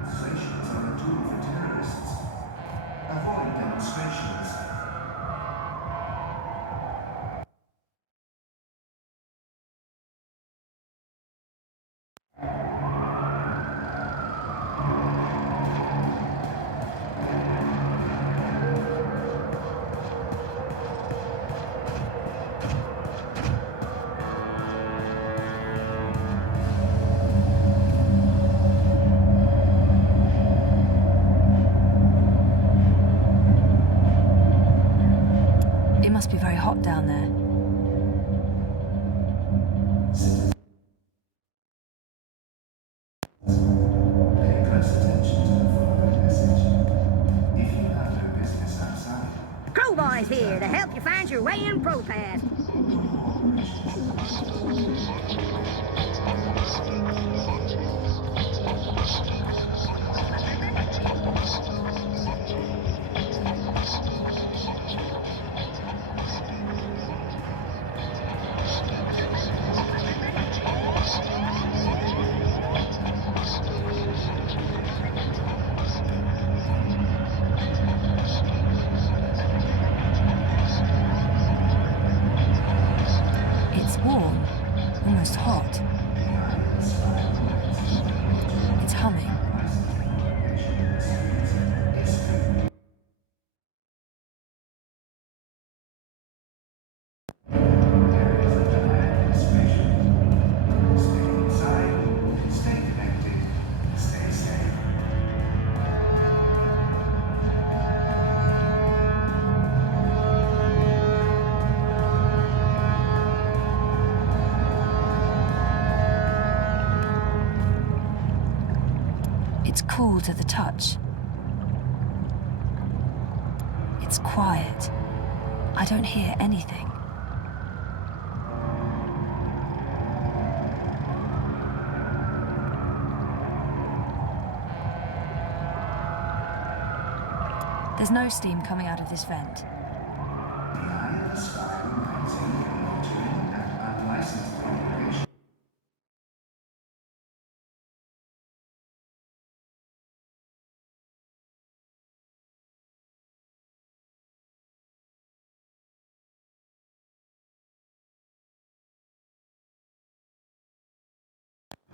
Demonstrations are a tool for terrorists. Avoid demonstrations. It must be very hot down there. Pay close attention to the following message. If you have no business outside, Crowboy's here to help you find your way in ProPass. It's warm, almost hot. It's humming. stay inside, stay connected, stay safe. It's cool to the touch. It's quiet. I don't hear anything. There's no steam coming out of this vent. The eye in the sky remains illegal to and unlicensed operation.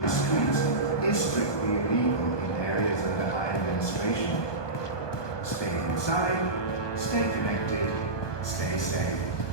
The street is strictly illegal in areas under high administration. Stay inside, stay connected, stay safe.